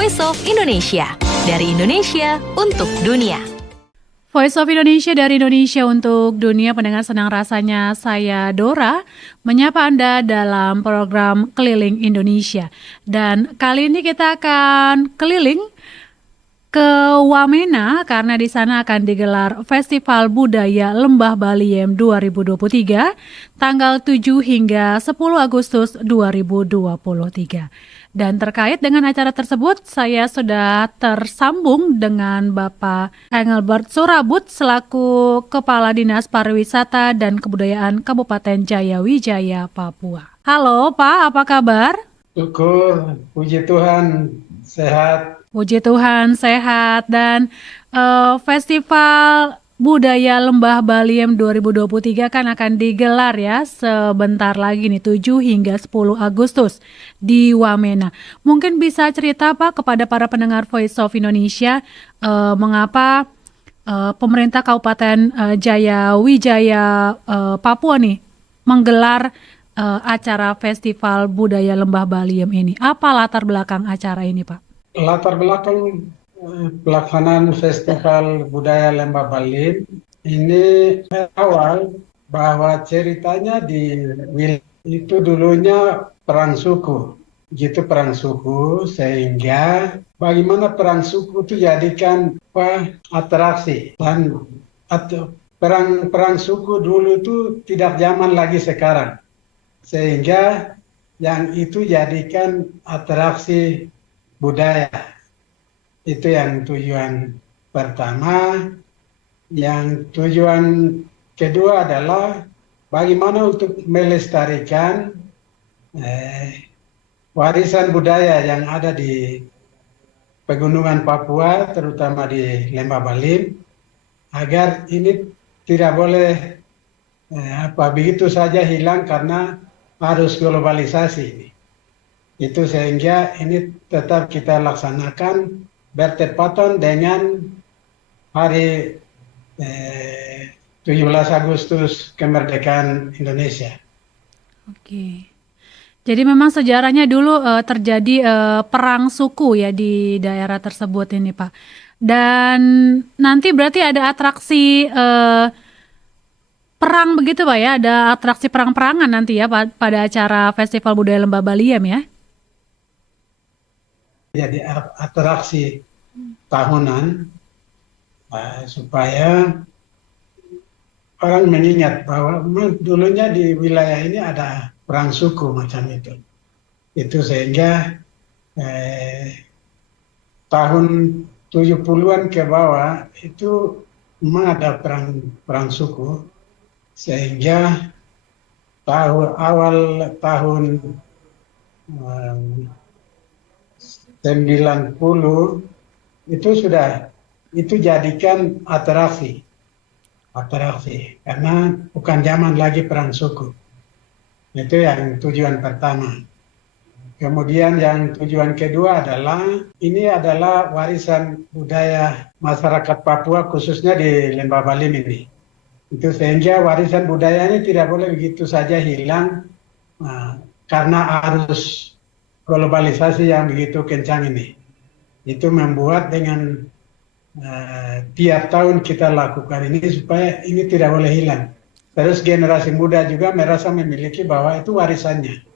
Voice of Indonesia. Dari Indonesia untuk dunia. Voice of Indonesia dari Indonesia untuk dunia. Pendengar, senang rasanya saya Dora menyapa Anda dalam program Keliling Indonesia. Dan kali ini kita akan keliling ke Wamena karena di sana akan digelar Festival Budaya Lembah Baliem 2023 tanggal 7 hingga 10 Agustus 2023. Dan terkait dengan acara tersebut, saya sudah tersambung dengan Bapak Engelbert Surabut selaku Kepala Dinas Pariwisata dan Kebudayaan Kabupaten Jayawijaya, Papua. Halo Pak, apa kabar? Syukur, puji Tuhan, sehat. Puji Tuhan, sehat. Dan Festival Budaya Lembah Baliem 2023 kan akan digelar ya sebentar lagi nih, 7 hingga 10 Agustus di Wamena. Mungkin bisa cerita Pak kepada para pendengar Voice of Indonesia mengapa pemerintah Kabupaten Jayawijaya Papua nih menggelar acara Festival Budaya Lembah Baliem ini. Apa latar belakang acara ini Pak? Latar belakang pelaksanaan Festival Budaya Lembah Baliem ini awal bahwa ceritanya di wilayah itu dulunya perang suku, perang suku, sehingga bagaimana perang suku itu jadikan atraksi, dan perang suku dulu itu tidak zaman lagi sekarang, sehingga yang itu jadikan atraksi budaya. Itu yang tujuan pertama. Yang tujuan kedua adalah bagaimana untuk melestarikan warisan budaya yang ada di pegunungan Papua, terutama di Lembah Baliem, agar ini tidak boleh begitu saja hilang karena arus globalisasi ini. Itu sehingga ini tetap kita laksanakan bertepatan dengan hari 17 Agustus kemerdekaan Indonesia. Oke. Jadi memang sejarahnya dulu terjadi perang suku ya di daerah tersebut ini Pak. Dan nanti berarti ada atraksi perang begitu Pak ya? Ada atraksi perang-perangan nanti ya pada acara Festival Budaya Lembah Baliem ya? Jadi atraksi tahunan supaya orang mengingat bahwa dulunya di wilayah ini ada perang suku macam itu. Itu sehingga tahun 70-an ke bawah itu memang ada perang suku, sehingga awal tahun 90 itu jadikan atraksi karena bukan zaman lagi perang suku. Itu yang tujuan pertama. Kemudian yang tujuan kedua adalah ini adalah warisan budaya masyarakat Papua khususnya di Lembah Baliem ini. Itu sehingga warisan budaya ini tidak boleh begitu saja hilang karena arus globalisasi yang begitu kencang ini. Itu membuat dengan tiap tahun kita lakukan ini supaya ini tidak boleh hilang. Terus generasi muda juga merasa memiliki bahwa itu warisannya.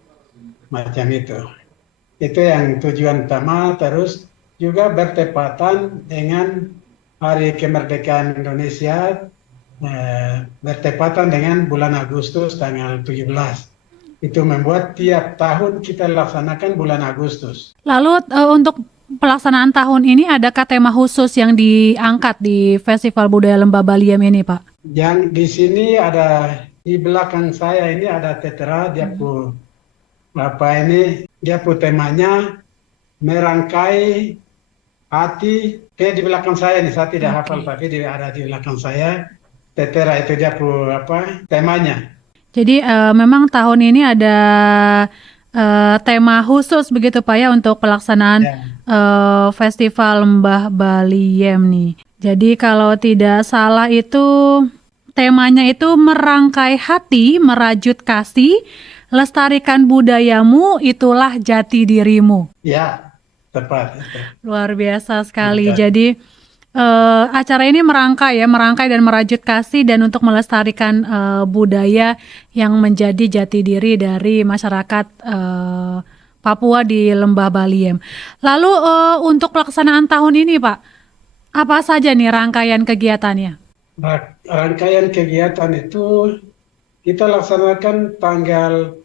Macam itu. Itu yang tujuan utama. Terus juga bertepatan dengan Hari Kemerdekaan Indonesia, bertepatan dengan bulan Agustus tanggal 17. Itu membuat tiap tahun kita laksanakan bulan Agustus. Lalu untuk pelaksanaan tahun ini adakah tema khusus yang diangkat di Festival Budaya Lembah Baliem ini, Pak? Yang di sini ada, di belakang saya ini ada Tetra, dia temanya merangkai hati. Di belakang saya ini, saya tidak hafal tapi ada di belakang saya. Tetra itu dia temanya. Jadi memang tahun ini ada tema khusus begitu Pak ya untuk pelaksanaan Festival Lembah Baliem nih. Jadi kalau tidak salah itu temanya itu merangkai hati, merajut kasih, lestarikan budayamu, itulah jati dirimu. Ya, tepat itu. Luar biasa sekali. Maka Jadi acara ini merangkai dan merajut kasih dan untuk melestarikan budaya yang menjadi jati diri dari masyarakat Papua di Lembah Baliem. Lalu untuk pelaksanaan tahun ini, Pak, apa saja nih rangkaian kegiatannya? rangkaian kegiatan itu kita laksanakan tanggal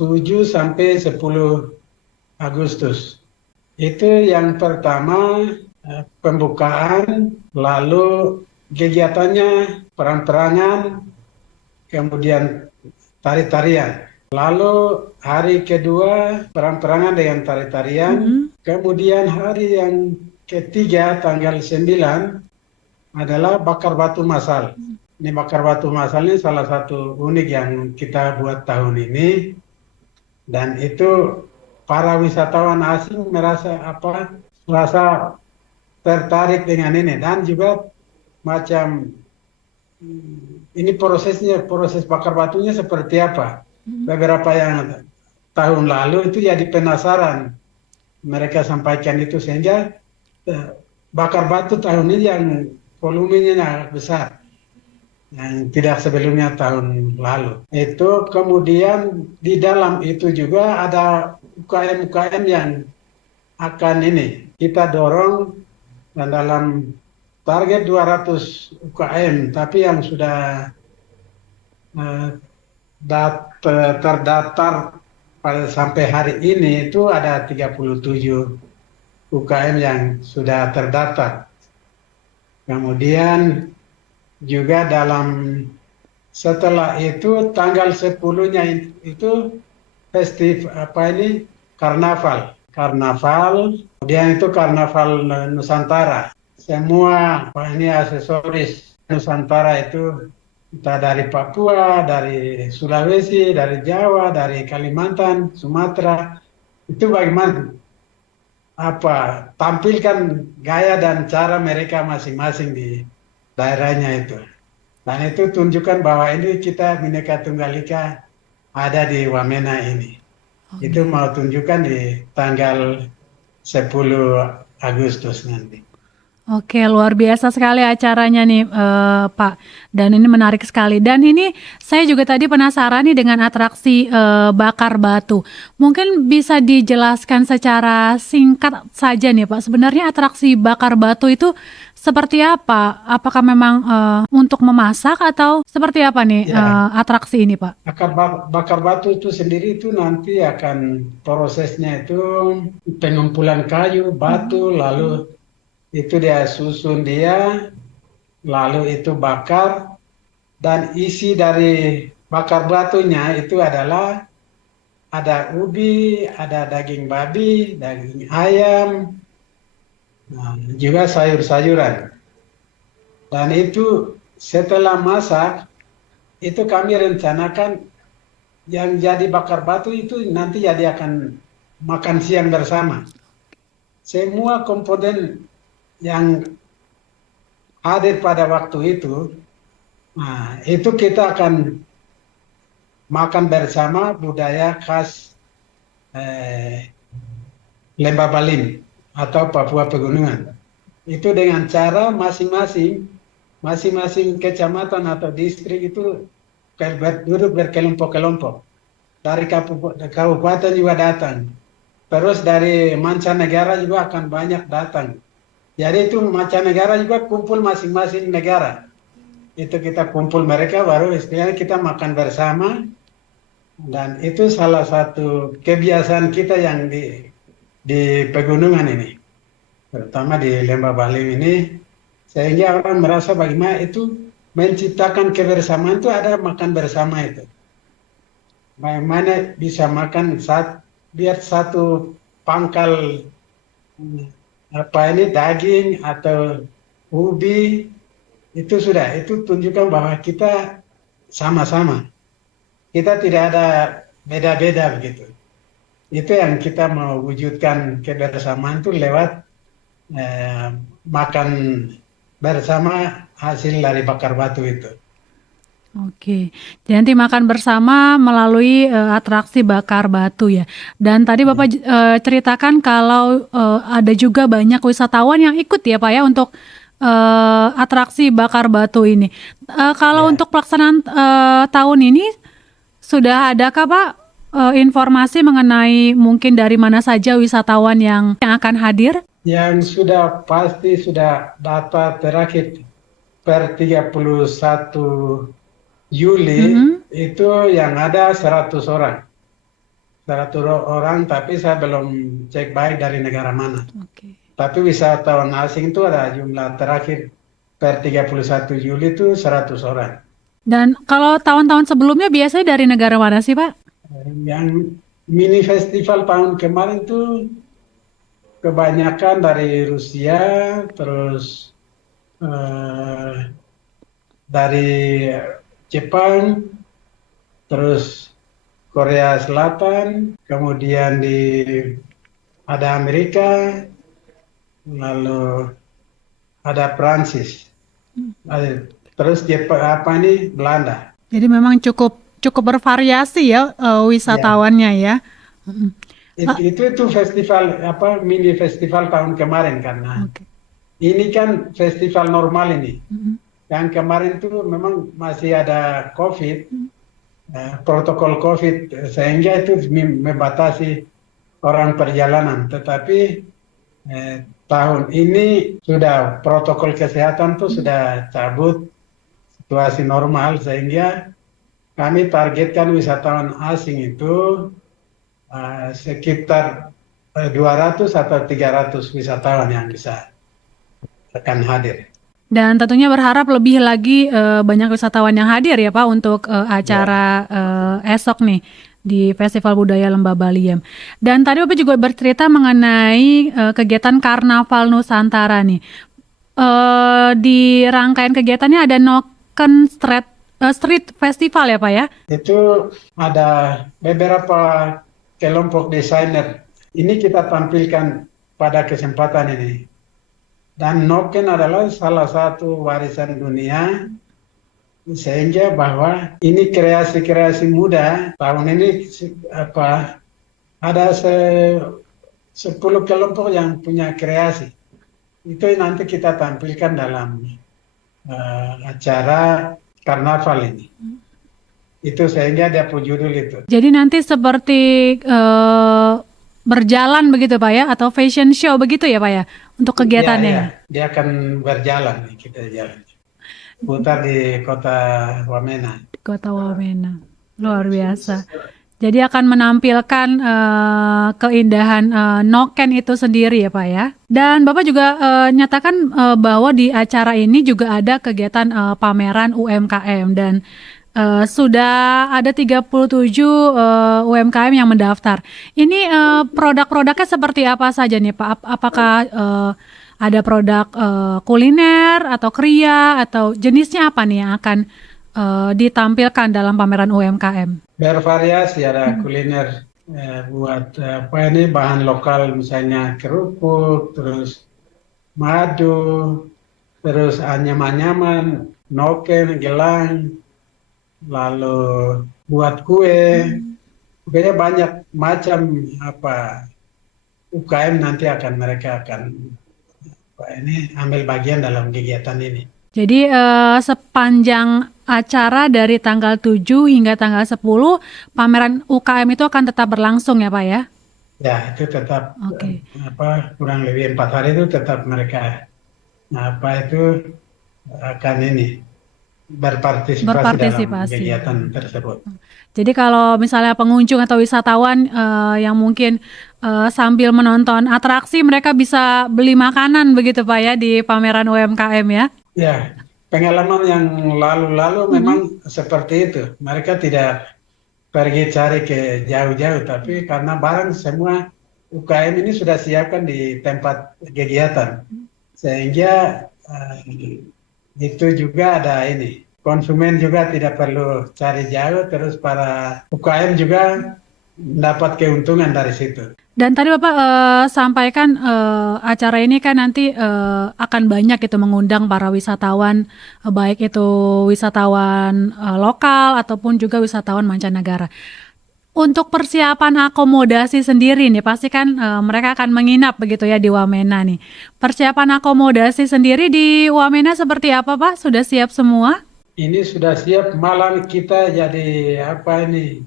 7 sampai 10 Agustus. Itu yang pertama pembukaan, lalu kegiatannya perang-perangan, kemudian tari-tarian. Lalu hari kedua perang-perangan dengan tari-tarian, kemudian hari yang ketiga tanggal 9 adalah bakar batu masal. Ini bakar batu masal ini salah satu unik yang kita buat tahun ini, dan itu para wisatawan asing merasa tertarik dengan ini, dan juga macam ini proses bakar batunya seperti apa. Beberapa yang tahun lalu itu jadi penasaran, mereka sampaikan itu, sehingga bakar batu tahun ini yang volumenya besar, yang tidak sebelumnya tahun lalu. Itu kemudian di dalam itu juga ada UKM-UKM yang akan ini kita dorong, dan dalam target 200 UKM, tapi yang sudah terdaftar sampai hari ini itu ada 37 UKM yang sudah terdaftar. Kemudian juga setelah itu tanggal 10-nya itu karnaval. Kemudian itu karnaval Nusantara. Semua ini aksesoris Nusantara itu entah dari Papua, dari Sulawesi, dari Jawa, dari Kalimantan, Sumatera, itu bagaimana tampilkan gaya dan cara mereka masing-masing di daerahnya itu. Dan itu tunjukkan bahwa ini kita Bhinneka Tunggal Ika ada di Wamena ini. Itu mau tunjukkan di tanggal 10 Agustus nanti. Oke, luar biasa sekali acaranya nih, Pak. Dan ini menarik sekali. Dan ini saya juga tadi penasaran nih dengan atraksi bakar batu. Mungkin bisa dijelaskan secara singkat saja nih, Pak. Sebenarnya atraksi bakar batu itu seperti apa? Apakah memang untuk memasak atau seperti apa nih atraksi ini, Pak? Bakar batu itu sendiri itu nanti akan prosesnya itu pengumpulan kayu, batu, lalu itu dia susun lalu itu bakar, dan isi dari bakar batunya itu adalah ada ubi, ada daging babi, daging ayam, juga sayur-sayuran. Dan itu setelah masak, itu kami rencanakan yang jadi bakar batu itu nanti jadi akan makan siang bersama. Semua komponen yang hadir pada waktu itu, itu kita akan makan bersama budaya khas Lembah Baliem atau Papua Pegunungan. Itu dengan cara masing-masing kecamatan atau distrik itu duduk berkelompok-kelompok. Dari kabupaten juga datang. Terus dari mancanegara juga akan banyak datang. Jadi itu mancanegara juga kumpul masing-masing negara. Itu kita kumpul mereka, baru istilahnya kita makan bersama. Dan itu salah satu kebiasaan kita yang di pegunungan ini, terutama di Lembah Baliem ini, sehingga orang merasa bagaimana itu menciptakan kebersamaan itu ada makan bersama itu. Bagaimana bisa makan biar satu pangkal daging atau ubi, itu tunjukkan bahwa kita sama-sama. Kita tidak ada beda-beda begitu. Itu yang kita mau wujudkan kebersamaan itu lewat makan bersama hasil dari bakar batu itu. Oke, jadi nanti makan bersama melalui atraksi bakar batu ya. Dan tadi Bapak ceritakan kalau ada juga banyak wisatawan yang ikut ya Pak ya untuk atraksi bakar batu ini. Kalau Ya. untuk pelaksanaan tahun ini sudah adakah Pak informasi mengenai mungkin dari mana saja wisatawan yang akan hadir? Yang sudah pasti sudah data terakhir per 31 Juli Mhm. itu yang ada 100 orang. 100 orang, tapi saya belum cek baik dari negara mana. Oke. Tapi wisatawan asing itu ada jumlah terakhir per 31 Juli itu 100 orang. Dan kalau tahun-tahun sebelumnya biasanya dari negara mana sih Pak? Yang mini festival tahun kemarin itu kebanyakan dari Rusia, terus dari Jepang, terus Korea Selatan, kemudian ada Amerika, lalu ada Prancis, terus Jepang Belanda. Jadi memang cukup cukup bervariasi ya Ya, wisatawannya ya. Mm-mm. Ah, itu festival mini festival tahun kemarin karena oke. ini kan festival normal ini. Mm-mm. Yang kemarin itu memang masih ada COVID, protokol COVID, sehingga itu membatasi orang perjalanan. Tetapi tahun ini sudah protokol kesehatan tuh sudah cabut, situasi normal, sehingga kami targetkan wisatawan asing itu sekitar 200 atau 300 wisatawan yang bisa akan hadir. Dan tentunya berharap lebih lagi banyak wisatawan yang hadir ya Pak untuk Ya, acara esok nih di Festival Budaya Lembah Baliem. Dan tadi Bapak juga bercerita mengenai kegiatan Karnaval Nusantara nih. Di rangkaian kegiatannya ada Noken Street Festival ya Pak ya? itu ada beberapa kelompok desainer. Ini kita tampilkan pada kesempatan ini. Dan Noken adalah salah satu warisan dunia, sehingga bahwa ini kreasi-kreasi muda. Tahun ini ada 10 kelompok yang punya kreasi. Itu nanti kita tampilkan dalam acara karnaval ini. Itu sehingga dia pun judul itu. Jadi nanti seperti berjalan begitu Pak ya, atau fashion show begitu ya Pak ya, untuk Ya, kegiatannya ya, ya, dia akan berjalan nih, kita jalan. Putar di kota Wamena. di Kota Wamena. Luar biasa. Jadi akan menampilkan keindahan Noken itu sendiri ya Pak ya. Dan Bapak juga nyatakan bahwa di acara ini juga ada kegiatan pameran UMKM dan sudah ada 37 UMKM yang mendaftar. Ini produk-produknya seperti apa saja nih Pak? Apakah ada produk kuliner atau kria atau jenisnya apa nih yang akan ditampilkan dalam pameran UMKM? Bervariasi, ada kuliner buat bahan lokal, misalnya kerupuk, terus madu, terus anyaman-anyaman, noken, gelang, lalu buat kue. Pokoknya banyak macam UKM nanti mereka akan ambil bagian dalam kegiatan ini. Jadi sepanjang acara dari tanggal 7 hingga tanggal 10 pameran UKM itu akan tetap berlangsung ya Pak ya? Ya, itu tetap Oke. kurang lebih 4 hari itu tetap mereka itu akan berpartisipasi dalam Berpartisipasi. kegiatan tersebut. Jadi kalau misalnya pengunjung atau wisatawan yang mungkin sambil menonton atraksi mereka bisa beli makanan begitu Pak ya di pameran UMKM ya? Ya, pengalaman yang lalu-lalu memang seperti itu. Mereka tidak pergi cari ke jauh-jauh, tapi karena barang semua UKM ini sudah siapkan di tempat kegiatan, sehingga itu juga ada konsumen juga tidak perlu cari jauh, terus para UKM juga dapat keuntungan dari situ. Dan tadi Bapak sampaikan acara ini kan nanti akan banyak itu mengundang para wisatawan, baik itu wisatawan lokal ataupun juga wisatawan mancanegara. Untuk persiapan akomodasi sendiri nih, pasti kan mereka akan menginap begitu ya di Wamena nih. Persiapan akomodasi sendiri di Wamena seperti apa Pak? Sudah siap semua? Ini sudah siap, malam kita jadi apa ini?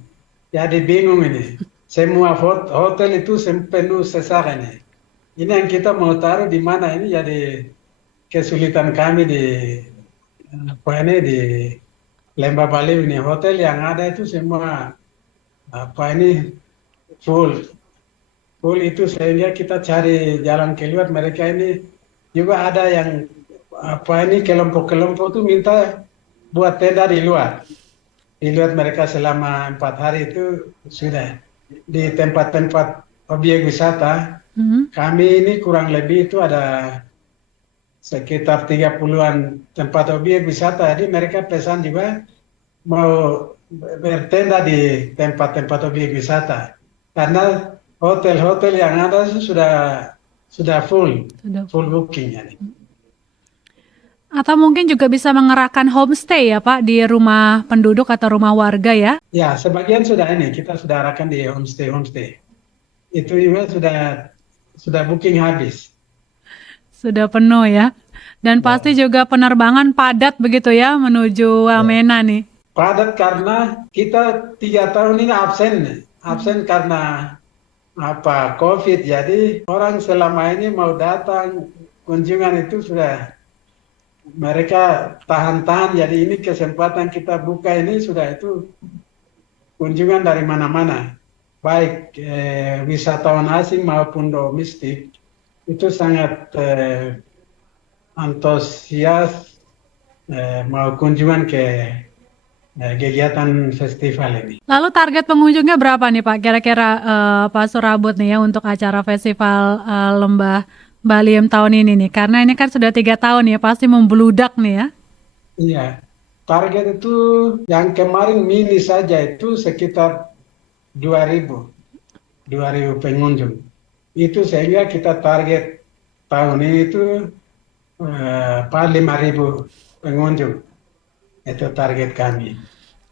Jadi bingung ini. Semua hotel itu penuh sesak ini. Ini yang kita mau taruh di mana ini jadi kesulitan kami di apa ini di Lembah Baliem ini. Hotel yang ada itu semua apa ini full itu, sehingga kita cari jalan keluar. Mereka ini juga ada yang apa ini kelompok-kelompok itu minta buat tenda di luar mereka selama 4 hari itu sudah di tempat-tempat objek wisata. Kami ini kurang lebih itu ada sekitar 30-an tempat objek wisata. Jadi mereka pesan juga mau bertenda di tempat-tempat objek wisata. Karena hotel-hotel yang ada sudah full booking. Yani. Atau mungkin juga bisa mengerahkan homestay ya Pak di rumah penduduk atau rumah warga ya? Ya, sebagian sudah ini kita sudah arahkan di homestay. Itu juga sudah booking habis. Sudah penuh ya. Dan pasti juga penerbangan padat begitu ya menuju Wamena nih. Padat karena kita 3 tahun ini absen karena apa COVID. Jadi orang selama ini mau datang kunjungan itu sudah mereka tahan-tahan. Jadi ini kesempatan kita buka ini sudah itu kunjungan dari mana-mana, baik wisatawan asing maupun domestik itu sangat antusias mau kunjungan ke kegiatan festival ini. Lalu target pengunjungnya berapa nih Pak? Kira-kira Pak Surabut nih ya untuk acara festival Lembah Baliem tahun ini nih, karena ini kan sudah 3 tahun ya, pasti membludak nih ya. Iya, target itu yang kemarin mini saja itu sekitar 2.000 pengunjung. Itu sehingga kita target tahun ini itu 5.000 pengunjung. Itu target kami.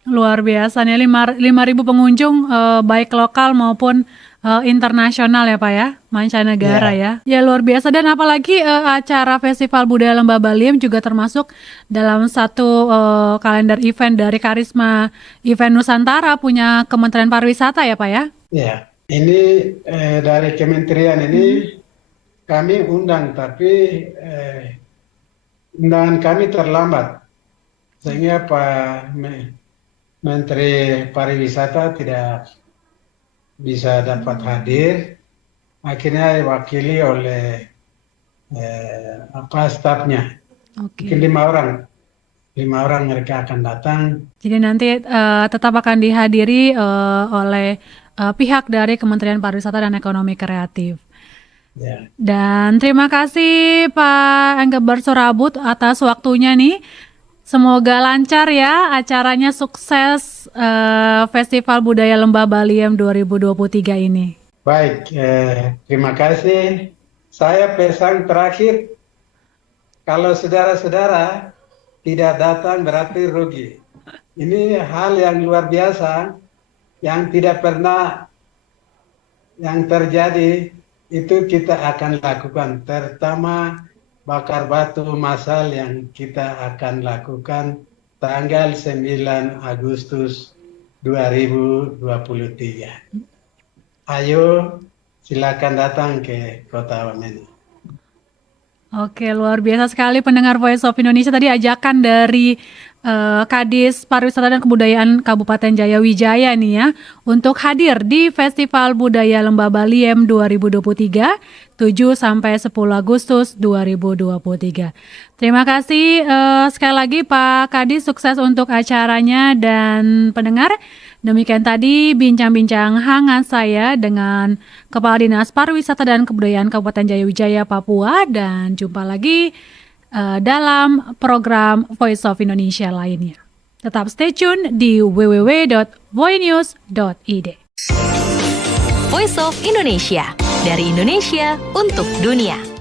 Luar biasa nih, 5.000 pengunjung baik lokal maupun internasional ya Pak ya, mancanegara ya. Ya luar biasa, dan apalagi acara Festival Budaya Lembah Baliem juga termasuk dalam satu kalender event dari Karisma Event Nusantara punya Kementerian Pariwisata ya Pak ya? Ya, ini dari kementerian ini kami undang, tapi undangan kami terlambat sehingga Pak Menteri Pariwisata tidak bisa dapat hadir, akhirnya diwakili oleh stafnya. Mungkin 5 orang mereka akan datang. Jadi nanti tetap akan dihadiri oleh pihak dari Kementerian Pariwisata dan Ekonomi Kreatif. Ya. Dan terima kasih Pak Enggeber Surabut atas waktunya nih. Semoga lancar ya acaranya, sukses Festival Budaya Lembah Baliem 2023 ini. Baik, terima kasih. Saya pesan terakhir, kalau saudara-saudara tidak datang berarti rugi. Ini hal yang luar biasa yang tidak pernah yang terjadi, itu kita akan lakukan, terutama bakar batu massal yang kita akan lakukan tanggal 9 Agustus 2023. Ayo silakan datang ke Kota Wamena. Oke, luar biasa sekali pendengar Voice of Indonesia. Tadi ajakan dari Kadis Pariwisata dan Kebudayaan Kabupaten Jayawijaya nih ya, untuk hadir di Festival Budaya Lembah Baliem 2023 7-10 Agustus 2023. Terima kasih sekali lagi Pak Kadis, sukses untuk acaranya. Dan pendengar, demikian tadi bincang-bincang hangat saya dengan Kepala Dinas Pariwisata dan Kebudayaan Kabupaten Jayawijaya, Papua. Dan jumpa lagi dalam program Voice of Indonesia lainnya. Tetap stay tune di www.voinews.id. Voice of Indonesia. Dari Indonesia untuk dunia.